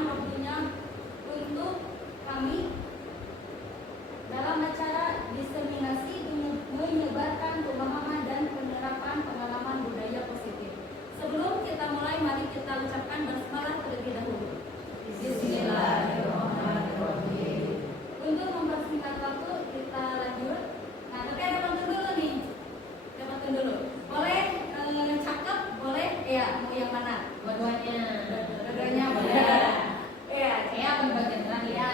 firman waktunya untuk kami dalam acara diseminasi menyebarkan pemahaman dan penerapan pengalaman budaya positif. Sebelum kita mulai, mari kita ucapkan basmalah terlebih dahulu. Bismillahirrahmanirrahim. Untuk mempersingkat waktu kita lanjut. Nah, tapi ada pantun dulu nih. Ada pantun dulu. Boleh cakep, boleh ya mau yang mana? Dua-duanya. Dua-duanya boleh. Iya, saya pembagian terakhir. Ya.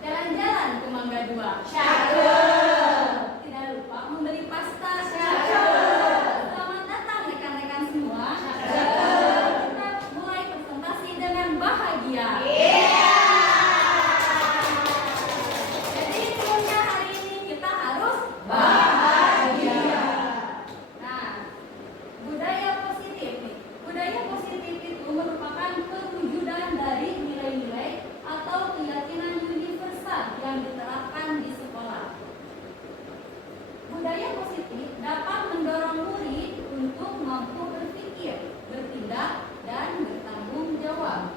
Jalan-jalan ke Mangga 2. Cakep. Tidak lupa membeli pasta. Cakep. Selamat datang rekan-rekan semua. Cakep. Kita mulai presentasi dengan bahagia. Jadi intinya hari ini kita harus bahagia. Nah, budaya positif nih. Budaya positif itu merupakan perwujudan dari nilai-nilai atau keyakinan universal yang diterapkan di sekolah. Budaya positif dapat mendorong murid untuk mampu berpikir, bertindak, dan bertanggung jawab.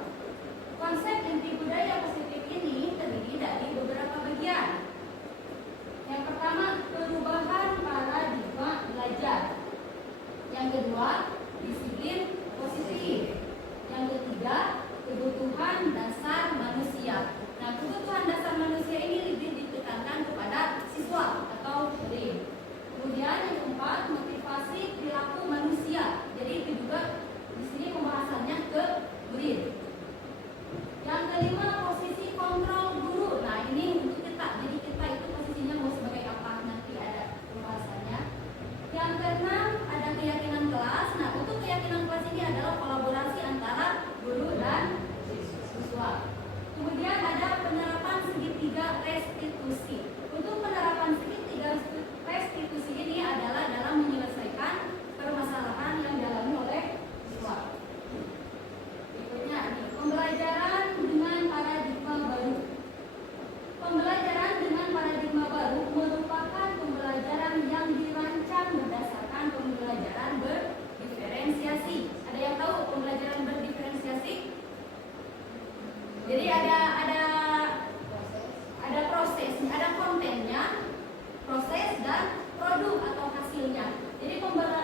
Konsep inti budaya positif ini terdiri dari beberapa bagian. Yang pertama, perubahan paradigma belajar. Yang kedua, disiplin positif. Yang ketiga, kebutuhan dasar manusia. Nah, kebutuhan dasar manusia ini lebih ditekankan kepada siswa atau murid. Kemudian yang keempat, motivasi perilaku manusia. Jadi itu juga di sini pembahasannya ke murid. Yang kelima, posisi kontrol guru. Nah, ini untuk kita. Jadi kita itu posisinya mau sebagai apa, nanti ada pembahasannya. Yang keenam, ada keyakinan kelas. Nah, untuk keyakinan kelas ini adalah kolaborasi antara guru dan siswa. Kemudian ada penerapan segitiga restitusi. Untuk penerapan segitiga restitusi ini adalah dalam menyelesaikan permasalahan yang dialami oleh siswa. Berikutnya nih, pembelajaran dengan paradigma baru. Pembelajaran dengan paradigma baru merupakan pembelajaran yang dirancang berdasarkan pembelajaran berdiferensiasi. Ada yang tahu pembelajaran berdiferensiasi? Jadi ada proses, ada kontennya, proses dan produk atau hasilnya. Jadi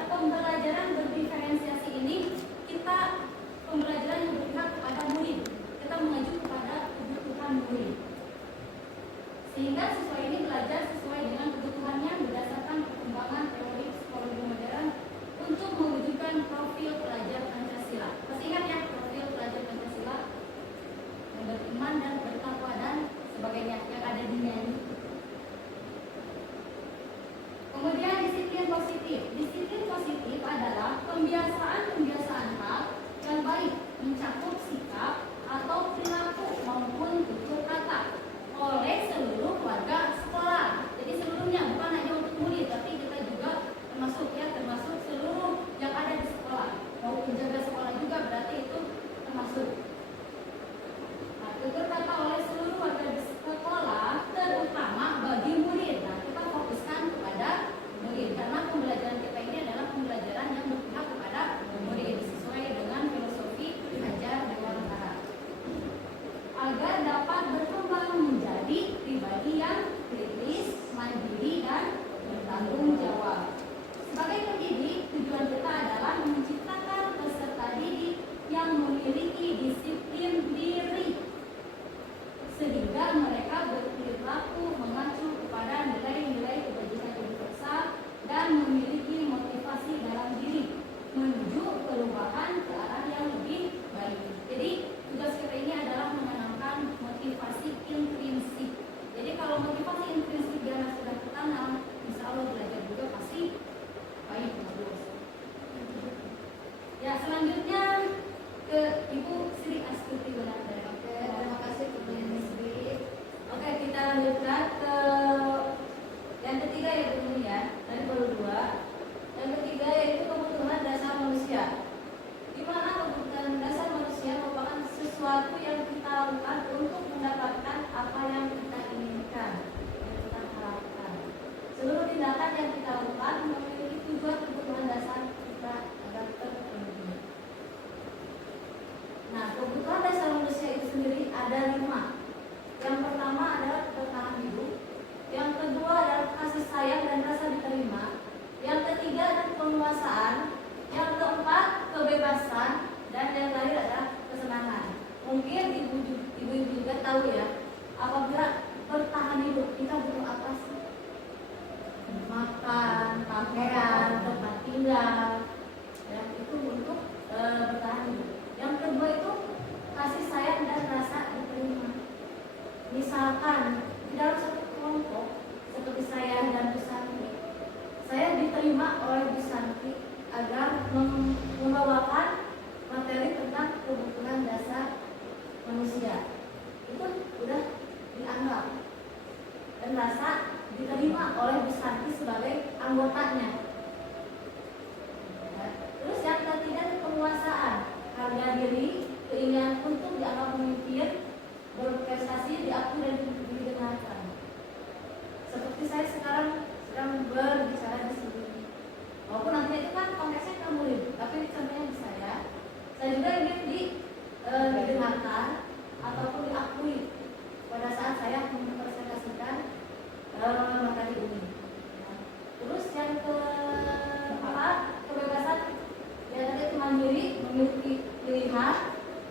pembelajaran berdiferensiasi ini pembelajaran yang berpihak kepada murid. Kita mengacu kepada kebutuhan murid. Sehingga siswa ini belajar sesuai dengan kebutuhannya berdasarkan perkembangan teori psikologi modern untuk mewujudkan profil pelajar Pancasila. Masih ingat ya profil pelajar Pancasila? Yang beriman dan bertakwa dan sebagainya yang ada di nyanyi. Kemudian disiplin positif. Disiplin positif adalah pembiasaan hal yang baik mencakup sikap atau perilaku maupun tutur kata oleh seluruh warga sekolah. Jadi seluruhnya, bukan hanya untuk murid, tapi kita juga termasuk seluruh yang ada di sekolah. Mau penjaga sekolah juga berarti itu termasuk. Nah, tutur kata oleh seluruh warga di sekolah, terutama bagi murid. Nah, kita fokuskan kepada murid karena pembelajaran kita ini adalah pembelajaran yang berpihak kepada murid sesuai dengan filosofi belajar dengan cara agar dapat berkembang menjadi pribadi yang kritis, mandiri, dan bertanggung jawab. Sebagai pendidik, tujuan kita adalah menciptakan peserta didik yang memiliki disiplin diri sehingga mereka berperilaku mengacu kepada nilai-nilai kebajikan universal dan memiliki motivasi dalam diri menuju perubahan ke arah yang lebih baik. Jadi tugas kita ini adalah menanamkan motivasi intrinsik. Jadi kalau motivasi intrinsik yang sudah tertanam, insya Allah belajar juga pasti baik, bagus. Ya, selanjutnya ke Ibu Sri Astuti Gunardi. Oke, terima kasih pertanyaannya sendiri. Oke, kita lanjutkan ke yang ketiga ya Bu ya. Tadi baru 2. Yang ketiga yaitu kebutuhan dasar manusia. Di mana kebutuhan dasar manusia merupakan sesuatu yang kita lakukan untuk mendapatkan apa yang kita inginkan, yang kita harapkan. Seluruh tindakan yang kita lakukan memiliki tujuan kebutuhan dasar kita agar terpenuhi. Nah, kebutuhan dasar manusia itu sendiri ada 5. Yang pertama adalah bertahan hidup, yang kedua adalah kasih sayang dan rasa diterima, yang ketiga adalah penguasaan, yang keempat kebebasan, dan yang terakhir adalah kesenangan. Mungkin ibu-ibu juga tahu ya, apabila bertahan hidup kita butuh apa sih? Makan, pakaian, tempat tinggal, ya itu untuk bertahan hidup. Yang kedua itu kasih sayang dan rasa diterima. Misalkan di dalam satu kelompok seperti saya dan Bu Santi, saya diterima oleh Bu Santi agar membawakan materi tentang kebutuhan dasar manusia. Itu sudah dianggap dan rasa diterima oleh Bu Santi sebagai anggotanya. Terus yang ketiga penguasaan, harga diri, keinginan untuk dianggap pemimpin, berprestasi, diakui dan didengarkan. Seperti saya sekarang sedang berbicara di sini. Walaupun nanti itu kan konteksnya ke murid, tapi contohnya di saya juga ingin didengarkan ataupun diakui pada saat saya mempresentasikan materi ini. Terus yang keempat kebebasan, ya tadi itu mandiri, memiliki pilihan,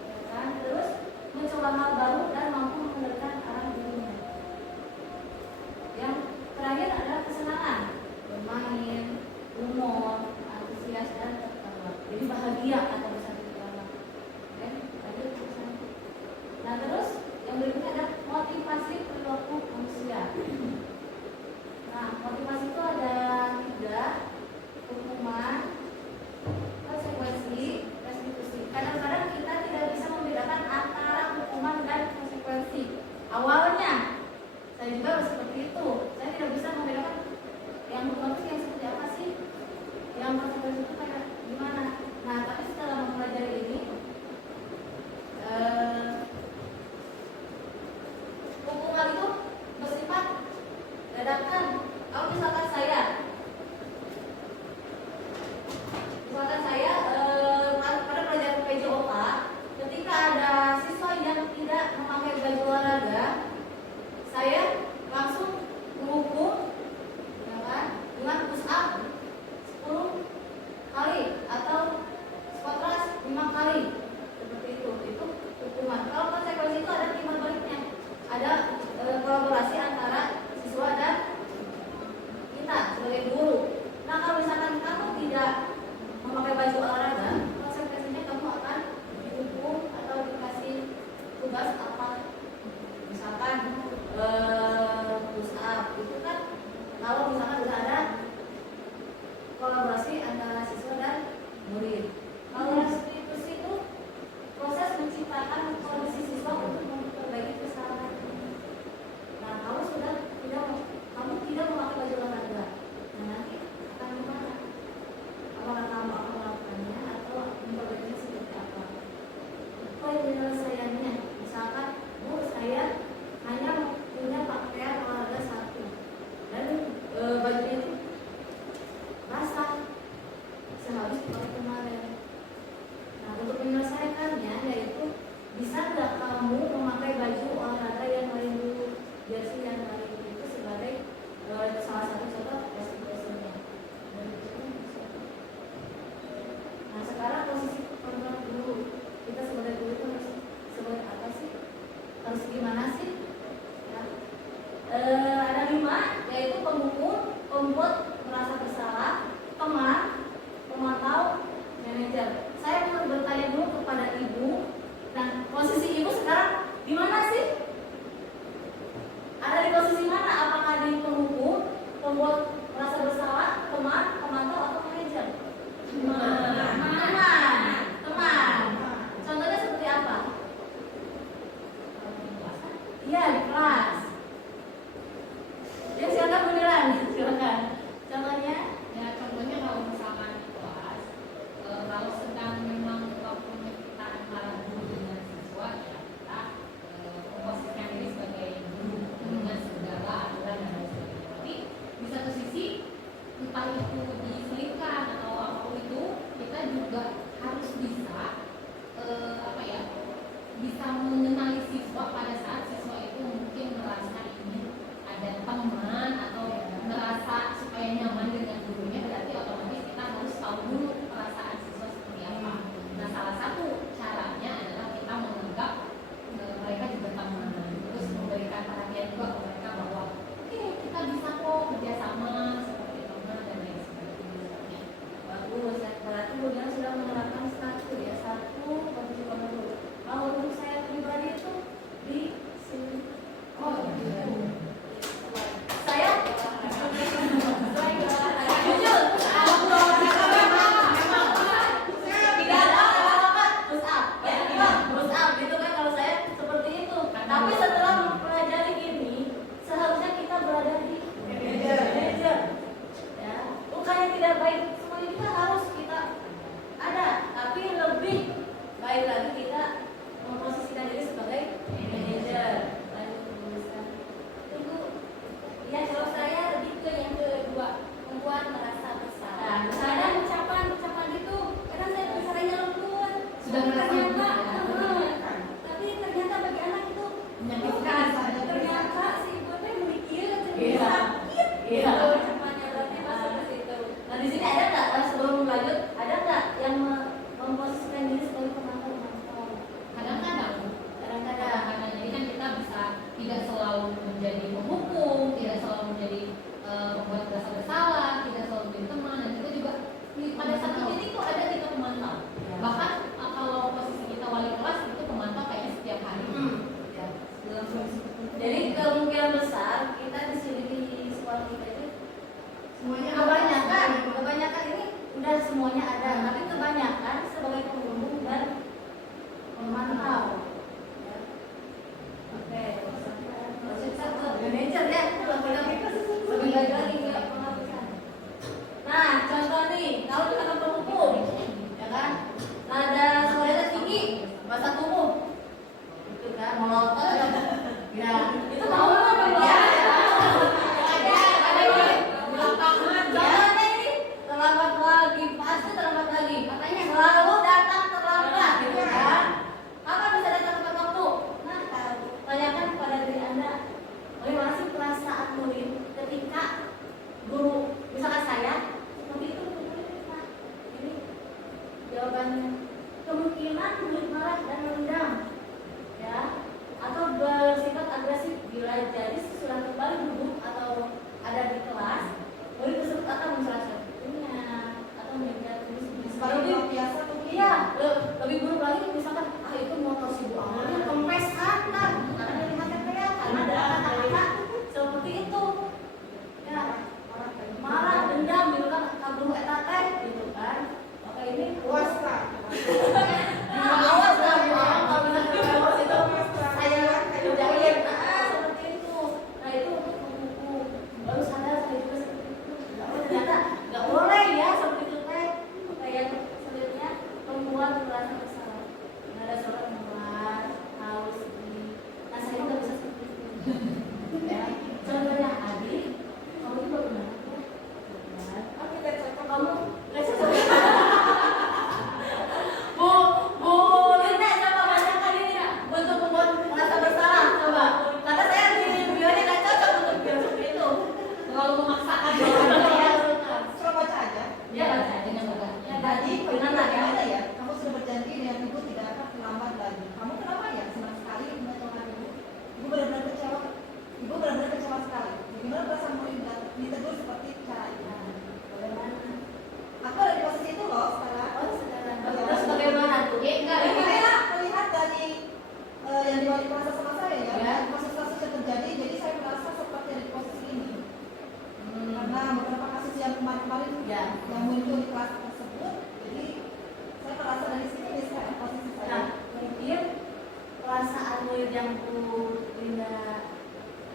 ya kan? Terus mencoba hal baru dan mampu mengendalikan arah dirinya. Yang terakhir adalah kesenangan, bermain, humor, antusias dan tertawa. Jadi bahagia atau bisa tertawa. Nah terus yang berikutnya adalah motivasi perilaku manusia. Nah motivasi itu ada 3: hukuman, konsekuensi, restitusi. Kadang-kadang kita tidak bisa membedakan antara hukuman dan konsekuensi. Awalnya saya juga seperti itu. Saya tidak bisa membedakan yang hukuman itu yang seperti apa sih, yang konsekuensi itu kayak gimana. Nah tapi setelah mempelajari ini, hukuman itu bersifat dadakan. Kalau misalkan saya pada pelajaran PJOK, ketika ada siswa yang tidak memakai baju olahraga, saya langsung menghukum, ya kan, dengan push up 10 kali atau squat thrust 5 kali, seperti itu hukuman. Kalau konsekuensi itu ada timbal baliknya, ada kolaborasi antara siswa dan kita sebagai guru. Nah kalau misalkan kamu tidak memakai baju olahraga, konsekuensinya kamu akan dihukum atau dikasih tugas apa, misalkan push up. Itu kan kalau misalkan sudah ada kolaborasi antara siswa dan murid. Kalau restitusi itu proses menciptakan kondisi siswa untuk memperbaiki kesalahan. Nah kamu tidak memakai baju olahraga, nah nanti akan gimana? Apakah kamu akan melakukannya atau memperbaikinya seperti apa? Penyelesaiannya, misalkan Bu, saya hanya punya pakaian olahraga 1 dan bajunya itu basah sehabis dipakai kemarin. Nah untuk menyelesaikannya yaitu bisa nggak kamu memakai baju olahraga yang lain dulu, jersey yang lain, itu sebagai salah satu contoh restitusinya. Nah sekarang posisi korban guru, kita sebagai guru itu harus sebagai apa sih? Harus gimana sih? Ya. Ada 5, yaitu penghukum, pembuat merasa bersalah, teman, pemantau, manajer. Saya mau bertanya dulu kepada ibu. Nah posisi ibu sekarang di mana sih? Ada di posisi mana? Apakah di penghukum, pembuat merasa bersalah, teman, pemantau, atau manajer? Teman. Contohnya seperti apa? Iya di kelas. Ya silakan beneran, silakan. Contohnya? Ya contohnya kalau misalkan di kelas, kalau sedang memang waktunya kita antara guru dengan siswa, ya kita memposisikan diri sebagai guru dengan segala aturan dan lain sebagainya. Tapi di satu sisi entah itu diselipkan atau apapun itu, kita juga harus bisa bisa mengenali siswa Contohnya adik, kamu itu baru banget ya. Oh, kita cocok. Kamu nggak cocok. Bu Lina coba bacakan ini ya, untuk membuat merasa bersalah coba. Karena saya di bionya nggak cocok untuk filosofi itu. Terlalu memaksakan. Coba baca aja. Ya baca dengan baca. Ya Tadi dengan bagaimana ya? Kamu sudah berjanji dengan ibu tidak akan terlambat lagi. Kamu kenapa ya? Senang sekali mengatakan ibu. Ibu benar-benar kecewa. Ibu benar-benar kecewa sekali. Bagaimana perasaan murid ditegur seperti cara ini? Bagaimana? Aku ada di posisi itu loh sekarang. Oh sekarang. Terus bagaimana tuh? Enggak, Melihat dari yang diwali puasa sama saya ya, Ya. kasus-kasus yang terjadi, jadi saya merasa seperti ada di posisi ini. Karena beberapa kasus yang kemarin-kemarin Ya. yang muncul di kelas tersebut, jadi saya merasa dari sini nih sekarang posisi saya. Nah, mungkin perasaan murid yang Bu Linda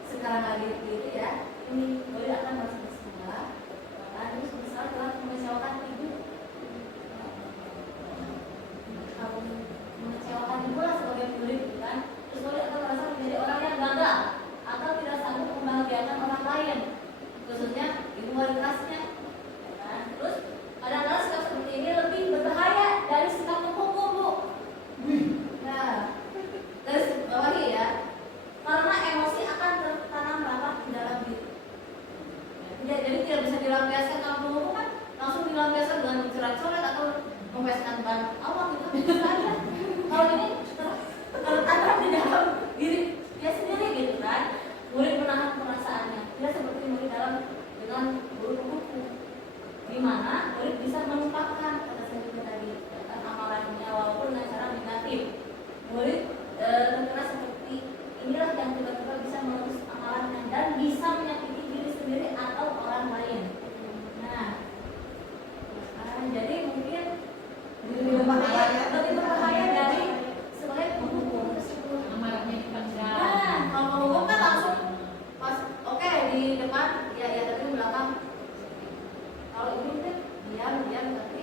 sekarang lagi itu ya, ini murid akan merasa bersalah, terus bersalah telah mengecewakan ibu. Kalau mengecewakan ibu lah sebagai murid kan, terus murid akan merasa menjadi orang yang gagal atau tidak sanggup membahagiakan orang lain, khususnya ibu wali kelasnya. Ya kan? Terus kadang-kadang sikap seperti ini lebih berbahaya dari sikap menghukum, Bu. Nah, garis bawahi ya, karena emosi akan tertanam rapat di dalam diri. Ya, jadi tidak bisa dilampiaskan kalau menghukum kan langsung dilampiaskan dengan mencoret-coret atau mempesankan ban Allah gitu bisa saja. Kalau ini tertanam di dalam diri dia sendiri gitu kan. Murid menahan perasaannya, tidak seperti murid dengan guru penghukum, di mana murid bisa melupakan kata saya juga tadi kan, amalannya walaupun dengan cara negatif. Murid terkena seperti inilah yang tiba-tiba bisa merusak amalannya dan bisa menyakiti diri sendiri atau orang lain. Nah, jadi mungkin lebih berbahaya dari sebagai penghukum tersebut. Amarahnya dipendam. Nah, kalau penghukum kan langsung pas oke di depan ya tapi di belakang. Kalau ini kan diam tapi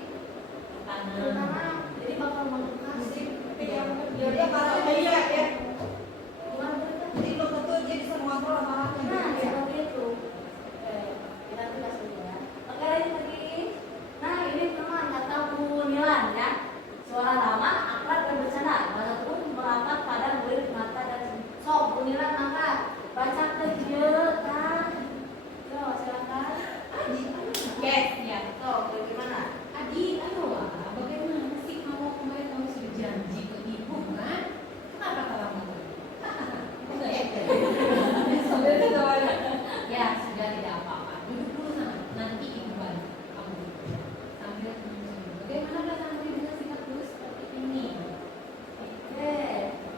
Tanam. jadi bakal mengedukasi. Dia marah dia ya. Gimana tuh? Jadi belum tentu dia bisa mengontrol amarahnya. Nah, gitu ya. seperti itu. Oke, kita tulis dulu ya. Oke, lanjut lagi. Nah, ini teman kata Bu Nilan ya. Suara lama, akrab dan bercanda. Bahasa pun merapat pada murid mata dan sok Bu Nilan maka baca kerja kan. Yo, silakan. Yes, ya. So, bagaimana? Adi, ayo bagaimana sih kamu sudah janji ke ibu kan? Kenapa terlambat? Enggak ya? Ya, sudah tidak apa-apa. Duduk dulu sana. Nanti ibu balik. Kamu duduk. Sambil bagaimana bahasa murid dengan sikap dulu seperti ini? Oke,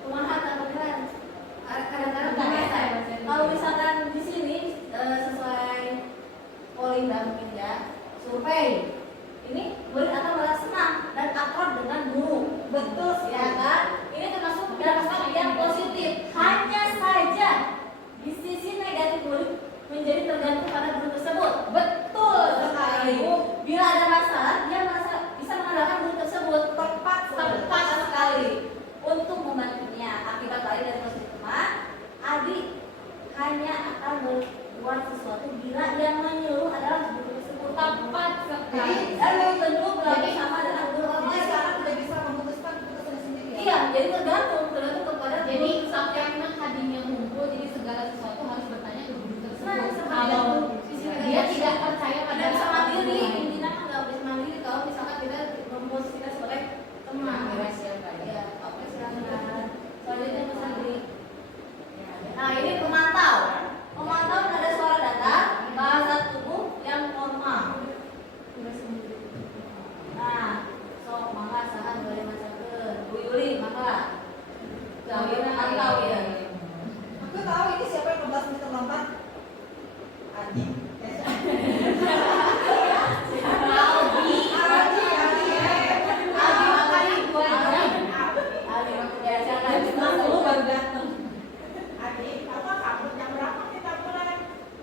kumaha teman-teman. Kadang-kadang Bentar ya, biasa. saya Kalau misalkan di sini sesuai polling mungkin ya, survei ini murid akan merasa senang dan akrab dengan guru. Betul sih. Ya kan? Ini termasuk dampak yang positif. Hanya saja di sisi negatif murid menjadi tergantung pada guru tersebut. Betul sekali. Bila ada masalah, dia merasa bisa mengandalkan guru tersebut tepat sekali untuk membantunya. Akibat lain dari proses teman, adik hanya akan berbuat sesuatu bila yang menyuruh adalah guru tersebut. Tepat sekali. Dan belum tentu berlaku sama dengan guru orang Dia lain. sekarang tidak bisa memutuskan keputusan sendiri ya. Iya, jadi tergantung kepada Jadi guru. karena hadirnya ngumpul, jadi segala sesuatu harus bertanya ke guru tersebut. Nah, seperti Kalau itu. dia tidak percaya pada tidak bisa mandiri, orang lain. intinya kan nggak bisa mandiri kalau misalkan kita memposisikan sebagai teman. Ya, siapa ya? Ya, oke silakan. Selanjutnya Mas Andri. Nah ini pemantau. Pemantau ada suara datar, bahasa tubuh yang normal. Nah, sok mangga sahan boleh masakeun. Bu Yuli mangga. Jauh pantau ya. Aku tahu ini siapa yang 15 menit terlambat. Adi. Aldi. Aldi makanya gua aja. Aldi ya jangan cuma dulu baru datang. Adik, kamu jam berapa kita mulai?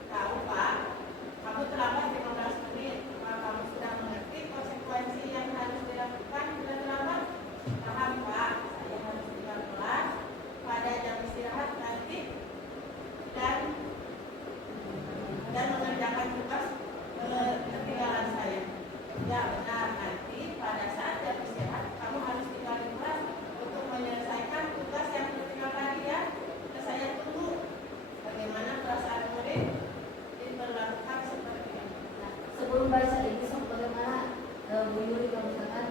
Tahu Pak, kamu terlambat 15 menit. Apa kamu sudah mengerti konsekuensi yang harus dilakukan bila terlambat? Paham Pak, saya harus 15 pada jam istirahat nanti diperlakukan seperti itu. Nah, sebelum baca ini sok bagaimana Bu Yuli kalau misalkan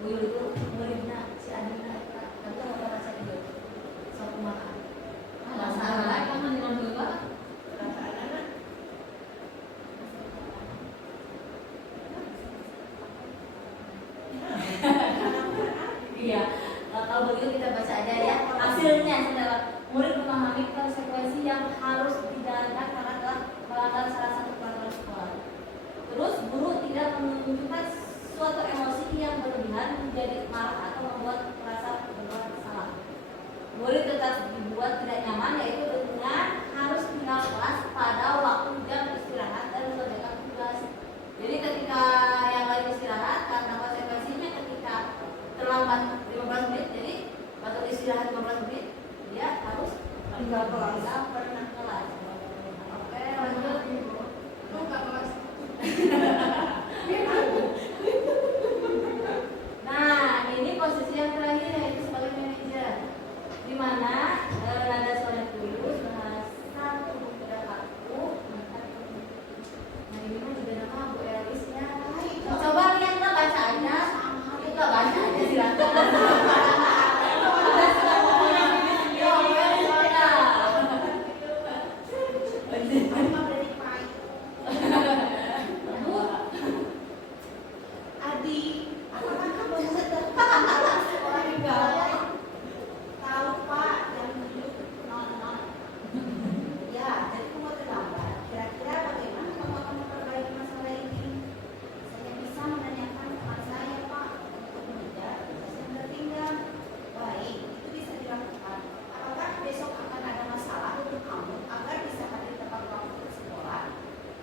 Bu Yuli itu muridnya si Adina, tapi nggak baca itu sok kumaha. Masalah kan dengan dua. Perasaan anak Iya, kalau begitu kita baca aja ya. Hasilnya adalah murid memahami konsekuensi yang harus dijalankan karena telah melanggar salah satu peraturan sekolah. Terus guru tidak menunjukkan suatu emosi yang berlebihan menjadi marah atau membuat merasa berbuat salah. Murid tetap dibuat tidak nyaman yaitu dengan harus tinggal kelas pada waktu jam istirahat dan mengerjakan tugas. Jadi ketika yang lagi istirahat karena konsekuensinya ketika terlambat 15 menit, jadi waktu istirahat 15 menit dia harus Tinggal kelas. tinggal pernah kelas. Oke, lanjut. Lu nggak kelas. Nah, ini posisi yang terakhir yaitu sebagai manajer, di mana nada suara tulus bahasa tubuh tidak kaku. Nah, ini mah juga nama Bu Elis ya. Coba lihat nggak baca aja, kita baca aja silakan.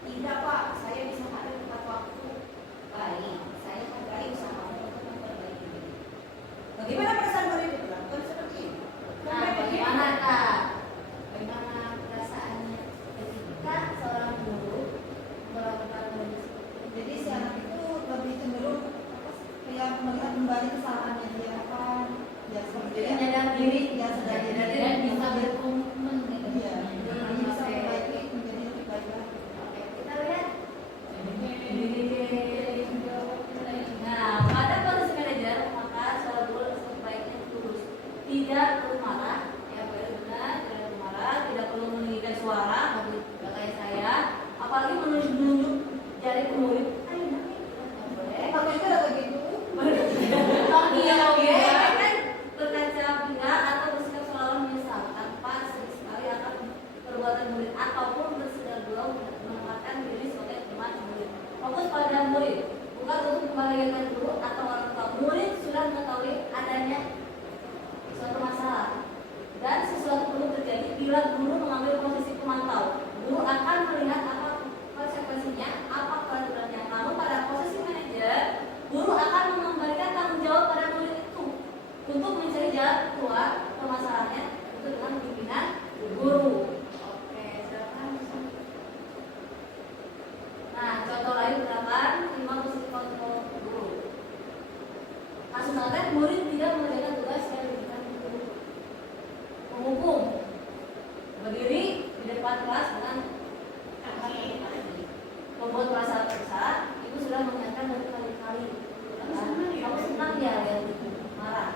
Tidak Pak, saya bisa hadir tepat waktu. Baik, saya hargai usaha untuk memperbaiki diri. Bagaimana perasaan murid diperlakukan seperti ini? Nah, bagaimana Kak? Bagaimana perasaannya ketika seorang guru melakukan hal seperti Jadi si anak itu lebih cenderung kayak melihat kembali kesalahannya dia apa? Ya seperti Jadi nyadar diri, ya sadar diri Dan bisa berkomitmen gitu. Iya, jadi bisa memperbaiki menjadi lebih baik lagi. Oke, kita lihat. Nah, pada posisi manajer maka seorang guru sebaiknya tulus, tidak perlu marah, ya benar, tidak perlu marah, tidak perlu meninggikan suara, nggak kayak saya, apalagi menunjuk jari ke murid. Ayo, nggak boleh. Kalau itu udah begitu, Iya, oke, kan berkaca pinggang atau bersikap seolah menyesal tanpa sekali akan perbuatan murid ataupun bersikap belum menempatkan diri sebagai teman murid. Fokus pada murid, bukan untuk membahagiakan guru atau orang tua. Murid sudah mengetahui adanya suatu masalah dan sesuatu perlu terjadi bila guru mengambil posisi pemantau. Guru akan melihat apa konsekuensinya, apa peraturannya. Namun pada posisi manajer, guru akan memberikan tanggung jawab pada murid itu untuk mencari jalan keluar permasalahannya itu dengan pimpinan guru. Oke, silakan. Nah, contoh lain misalkan 5 posisi kontrol guru. Kasus contoh murid tidak mengerjakan tugas yang diberikan guru. Menghukum, berdiri di depan kelas dengan membuat perasaan bersalah, ibu sudah mengingatkan berkali-kali. Kamu senang ya lihat itu marah.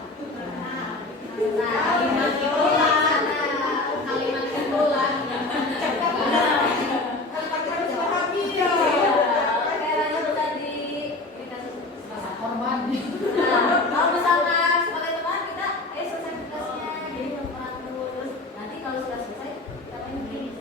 Nah, kalimat itulah. Oke, lanjut tadi kita Rasa korban. Nah, kalau misalkan sebagai teman kita, selesai tugasnya, jadi terus nanti kalau sudah selesai kita main game.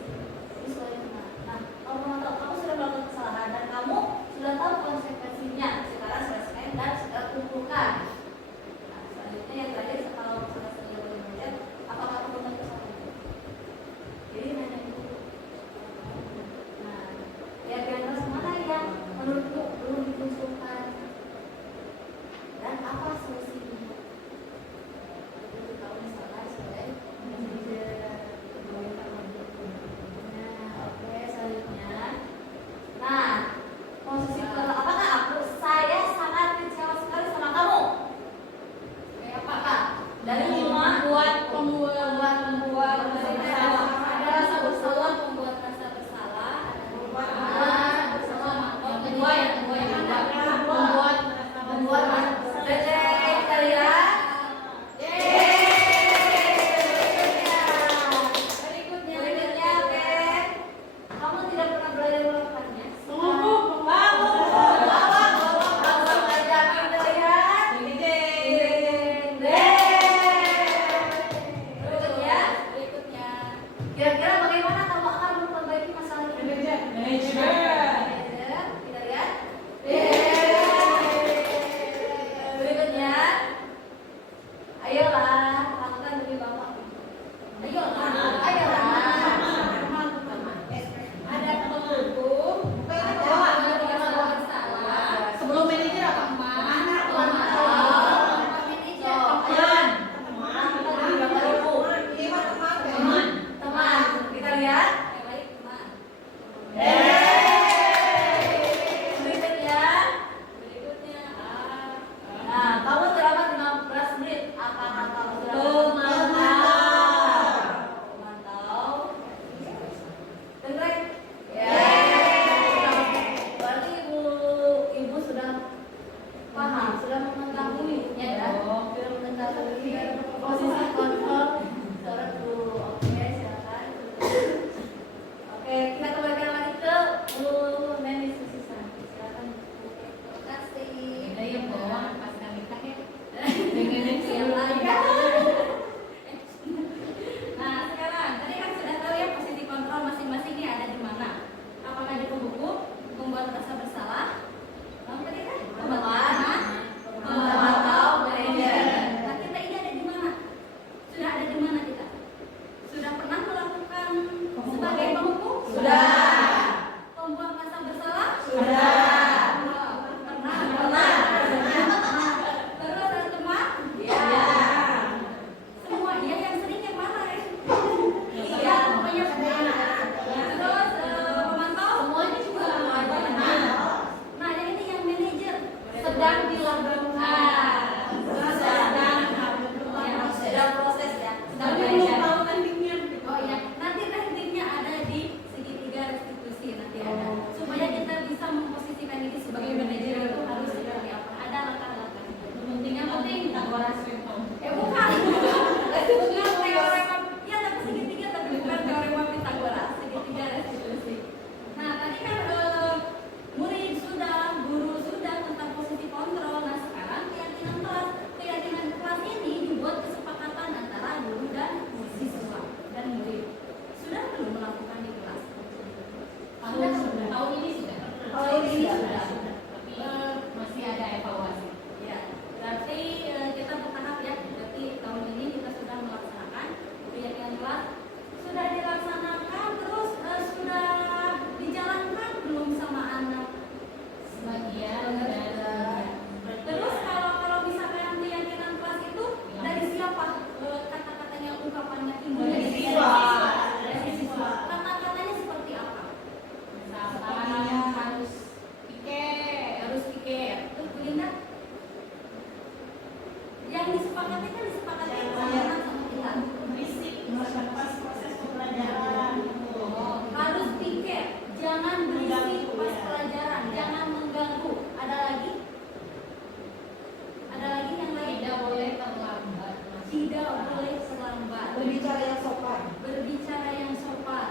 Berbicara yang sopan. berbicara yang sopan,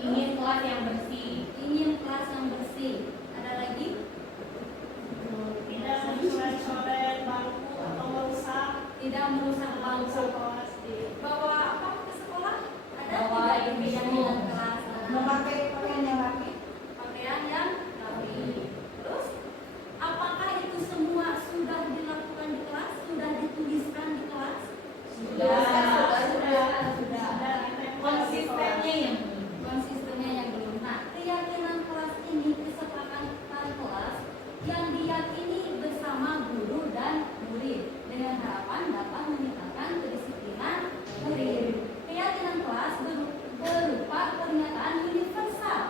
Ingin kelas yang bersih. ingin kelas yang bersih. Ada lagi? Tidak mencoret-coret bangku atau merusak Tidak merusak bangku. kelas di Bawa apa ke sekolah? Ada Bawa tidak uniform. kebiasaan kelas? Memakai pakaian yang rapi. Pakaian yang rapi. Terus, apakah itu semua sudah dilakukan di kelas? Sudah dituliskan di kelas? Sudah. Konsistennya yang Konsistennya yang belum. Nah, keyakinan kelas ini kesepakatan kelas yang diyakini bersama guru dan murid dengan harapan dapat meningkatkan kedisiplinan murid. Keyakinan kelas berupa pernyataan universal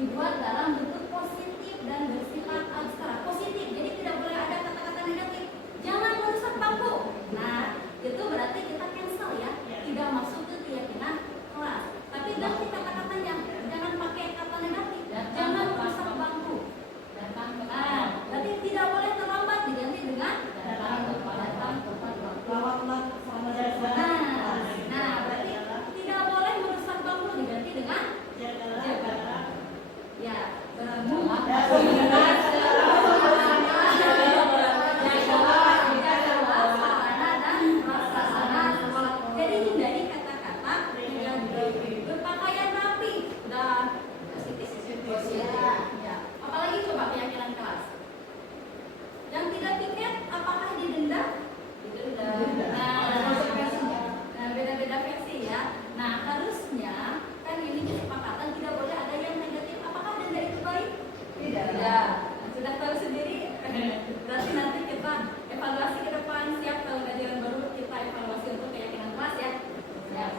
dibuat dalam bentuk positif dan bersifat abstrak. Positif, jadi tidak boleh ada kata-kata negatif. Jangan merusak bangku. Nah, itu berarti kita cancel ya, tidak masuk ke keyakinan kelas. Tapi ganti kata-katanya, jangan pakai kata negatif. Jangan merusak bangku. datang ke Nah, berarti tidak boleh terlambat, diganti dengan Datang tepat waktu. Lawatlah selama dasar. Nah, berarti tidak boleh merusak bangku, diganti dengan jagalah jaga. Ya, bermu. Jadi hindari kata-kata negatif. Berpakaian rapi. Udah positif. Ya. Apalagi coba keyakinan kelas. Yang tidak piket, apakah didenda? Didenda. Nah, beda-beda versi ya. Nah, harusnya kan ini kesepakatan tidak boleh ada yang negatif. Apakah denda itu baik? Tidak. Nah, sudah tahu sendiri. Berarti nanti kita evaluasi ke depan, siap kalau kajian baru kita evaluasi untuk keyakinan kelas ya. Siap.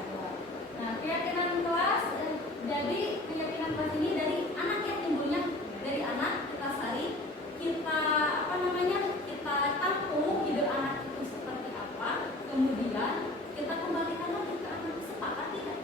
Nah, keyakinan kelas, jadi keyakinan kelas ini dari anak yang timbulnya dari anak kita saring, kita kita tampung ide anak itu seperti apa, kemudian kita kembalikan lagi ke anak, sepakat tidak?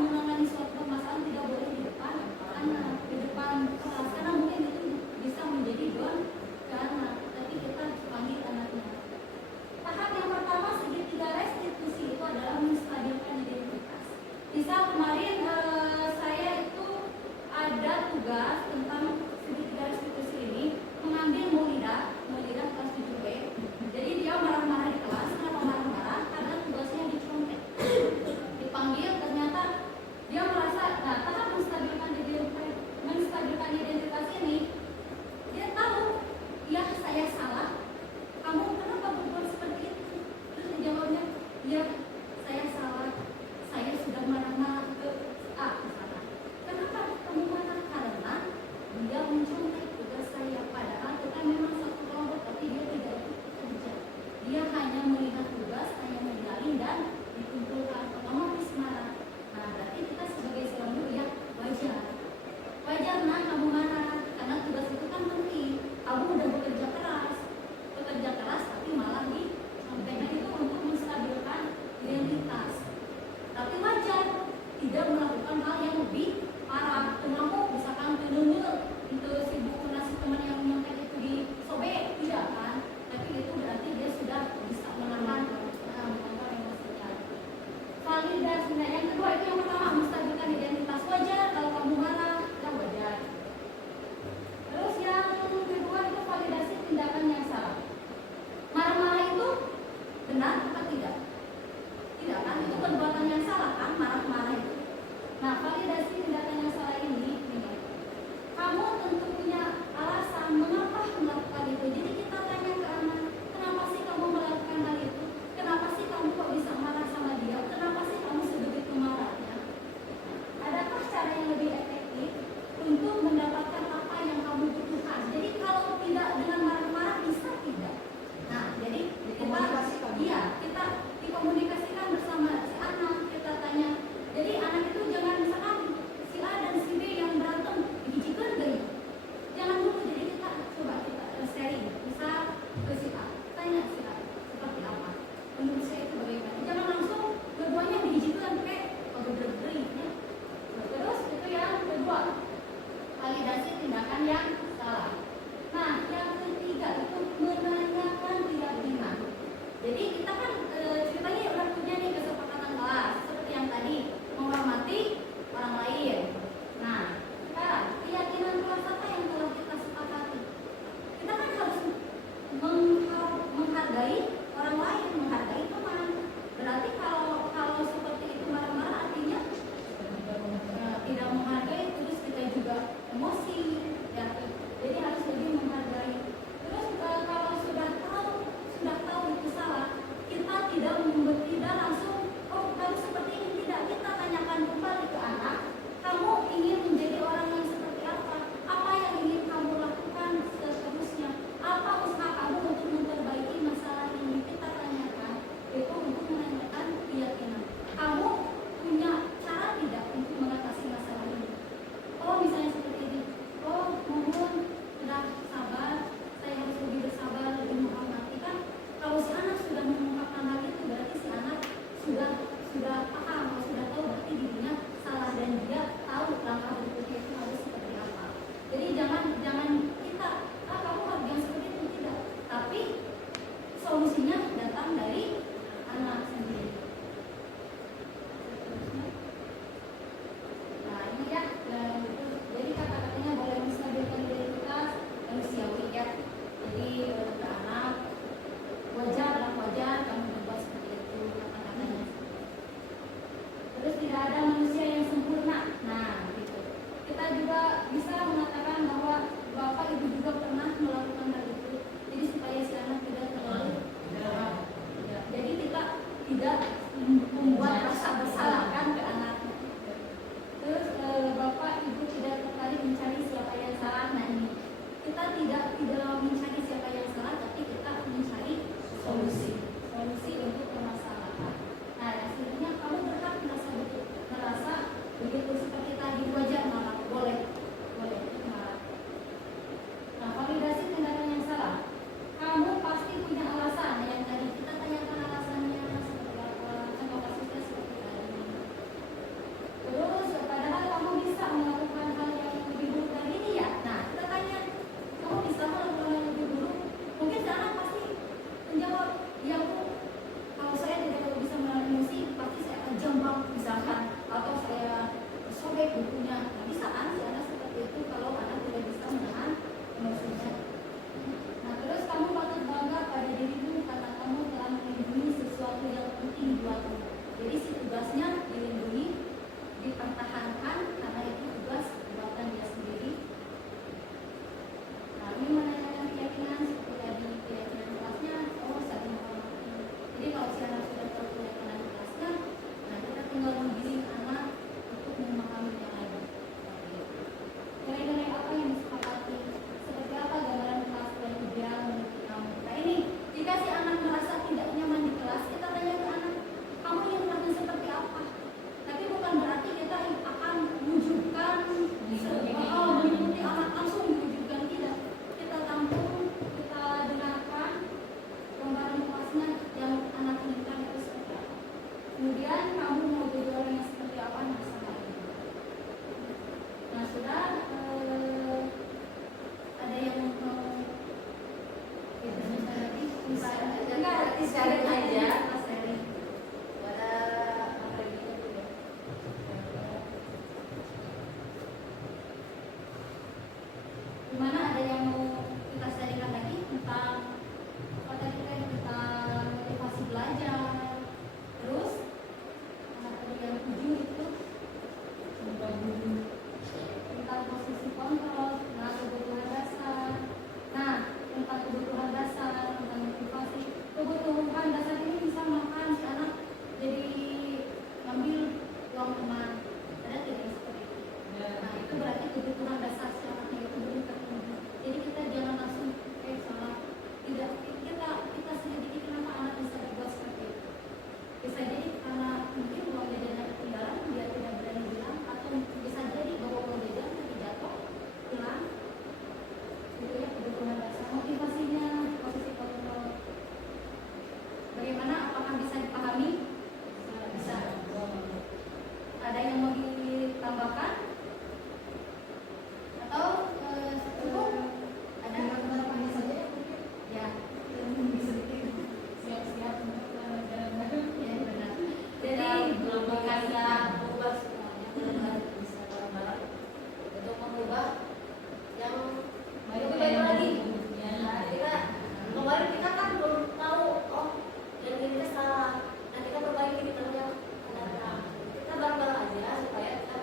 menangani suatu permasalahan tidak boleh di depan anak, di depan kelas, karena mungkin itu bisa menjadi down ke anak. Tapi kita panggil anaknya. Tahap yang pertama segitiga restitusi itu adalah menstabilkan identitas. Misal kemarin saya itu ada tugas tentang segitiga restitusi ini, mengambil Maulida kelas 7B. Jadi dia marah-marah di kelas. Kenapa marah-marah? Karena tugasnya dicontek. Dipanggil, ternyata dia merasa, nah tahap menstabilkan identitas ini, dia tahu, ya saya salah, kamu kenapa berbuat seperti itu? Terus dijawabnya, ya saya salah, saya sudah marah-marah ke A misalnya. Kenapa kamu marah? Karena dia mencontek tugas saya, padahal kita memang satu kelompok, tapi dia tidak ikut kerja. Dia hanya melihat tugas, hanya menjalin dan dikumpulkan, otomatis marah. Nah berarti kita sebagai seorang guru ya wajar. Wajar nah kamu marah, karena tugas itu kan penting. Kamu udah bekerja keras tapi malah disampaikan itu untuk menstabilkan identitas. Tapi wajar tidak melakukan hal yang lebih parah. Kenapa misalkan penunjuk itu sibuk ngasih teman yang nyontek itu disobek, tidak kan? Tapi itu berarti dia sudah bisa menahan mengontrol emosinya. Validasi. Nah yang kedua itu yang pertama menstabilkan identitas. Wajar kalau kamu marah, ya wajar. Terus yang kedua itu validasi tindakan yang salah. Marah-marah itu benar atau tidak? Tidak kan? Itu perbuatan yang salah kan? Marah-marah itu. Nah validasi tindakan yang salah ini, kamu tentu punya alasan mengapa melakukan itu. Jadi kita tanya ke anak, kenapa sih kamu melakukan hal itu? Kenapa sih kamu kok bisa marah sama dia? Kenapa sih kamu sebegitu marahnya? Adakah cara yang lebih efektif untuk mendapatkan apa yang kamu butuhkan? Jadi kalau tidak dengan marah-marah bisa tidak? Nah, jadi kita dikomunikasikan bersama si anak, kita tanya. Jadi anak itu jangan misalkan si A dan si B yang berantem digigikan gak? Jangan dulu. Jadi kita coba sharing. Misal ke si A, tanya si A seperti apa? Menurut saya itu bagaimana? Jangan langsung keduanya digigikan kayak berderi. Terus itu yang kedua, validasi tindakan yang salah. Nah, yang ketiga itu menanyakan keyakinan. Jadi kita kan ceritanya udah punya nih kesepakatan kelas seperti yang tadi, menghormati orang lain. Nah, sekarang keyakinan kelas apa yang telah kita sepakati? Kita kan harus menghargai orang lain, menghargai teman. Berarti kalau seperti itu marah-marah artinya tidak menghargai, terus kita juga emosi. Ya, jadi harus lebih menghargai. Terus kalau sudah tahu itu salah, kita tidak langsung kamu seperti ini, tidak. Kita tanyakan kembali ke anak, kamu ingin menjadi orang yang seperti apa? Apa yang ingin kamu lakukan seterusnya? Apa usaha kamu untuk memperbaiki masalah ini? Kita tanyakan itu untuk menanyakan keyakinan. Kamu punya cara tidak untuk mengatasi masalah ini? Oh misalnya seperti ini. Oh mohon sudah sabar, saya harus lebih bersabar, lebih menghormati. Kan kalau si anak sudah mengungkapkan hal itu, berarti si anak sudah paham, sudah tahu berarti dirinya salah dan dia tahu langkah berikutnya itu harus seperti apa. Jadi jangan kita kamu harus yang seperti itu, tidak. Tapi solusinya datang dari anak sendiri. Nah ini ya, jadi kata-katanya boleh menstabilkan identitas manusiawi ya. Jadi ke anak wajar kamu berbuat seperti itu, kata-katanya. Terus tidak ada manusia yang sempurna. Nah gitu. Kita juga bisa mengatakan bahwa bapak ibu juga pernah melakukan hal itu. Jadi supaya si anak tidak terlalu ya. Jadi kita tidak membuat rasa bersalah kan ke anak. Terus bapak ibu tidak tertarik mencari siapa yang salah. Nah ini kita tidak mencari siapa yang salah, tapi kita mencari solusi untuk permasalahan. Nah sebenarnya kamu berhak merasa begitu seperti tadi, wajar malah boleh. yang mau ditambahkan? Atau cukup? Ada? Harapannya saja ya mungkin Ya, yang bisa bikin siap-siap untuk jalan baru. ya benar. Jadi Jadi belum bisa bisa mengubah semuanya, benar-benar bisa bareng-bareng untuk mengubah yang lebih baik lagi. Ya. Nah, kita kemarin kita kan belum tahu, oh yang ini salah. Nah kita perbaiki di tahun yang akan datang. Kita bareng-bareng aja supaya kita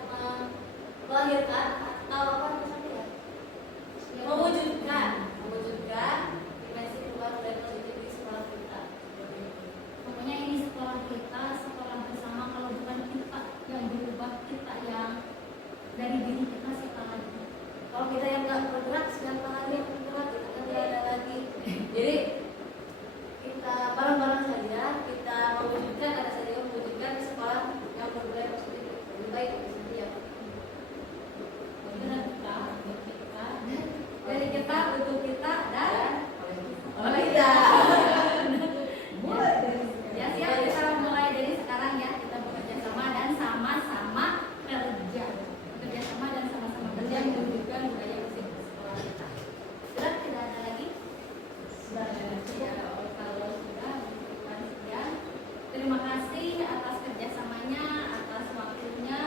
melahirkan atau apa misalnya ya, mewujudkan dimensi perubahan budaya positif di sekolah kita. Pokoknya ini sekolah kita, sekolah bersama. Kalau bukan kita yang berubah, kita yang dari diri kita siapa lagi? Kalau kita yang nggak bergerak, siapa lagi yang bergerak? Kita kan nggak ada lagi. Jadi kita bareng-bareng saja, kita mewujudkan, ada saja mewujudkan di sekolah yang berbudaya positif lebih baik dari sini ya. Benar kita Dari kita, untuk kita dan mulai dari ya siap, kita mulai dari sekarang ya, kita bekerja sama dan sama-sama kerja. Bekerja sama dan sama-sama kerja mewujudkan budaya positif di sekolah kita. Sudah tidak ada lagi? Ya, kalau sudah bukan sekian. Terima kasih atas kerjasamanya, atas waktunya.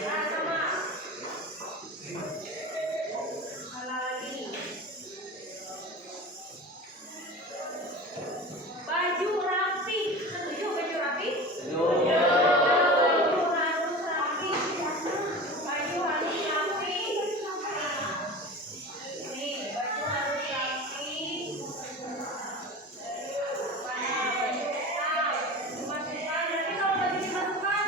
Ya, sama. Salah lagi. Baju rapi. Setuju baju rapi? Baju harus rapi. Baju harus rapi. Nih, baju harus rapi. Dimasukkan. Nanti kalau baju dimasukkan,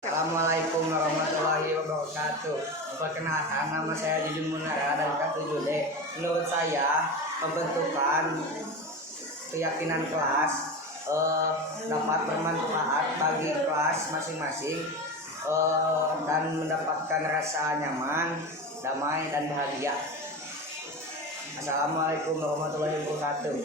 Assalamualaikum warahmatullahi wabarakatuh. Perkenalkan, nama saya Jujun Munara dari kelas 7D. Menurut saya, pembentukan keyakinan kelas dapat bermanfaat bagi kelas masing-masing dan mendapatkan rasa nyaman, damai, dan bahagia. Assalamualaikum warahmatullahi wabarakatuh.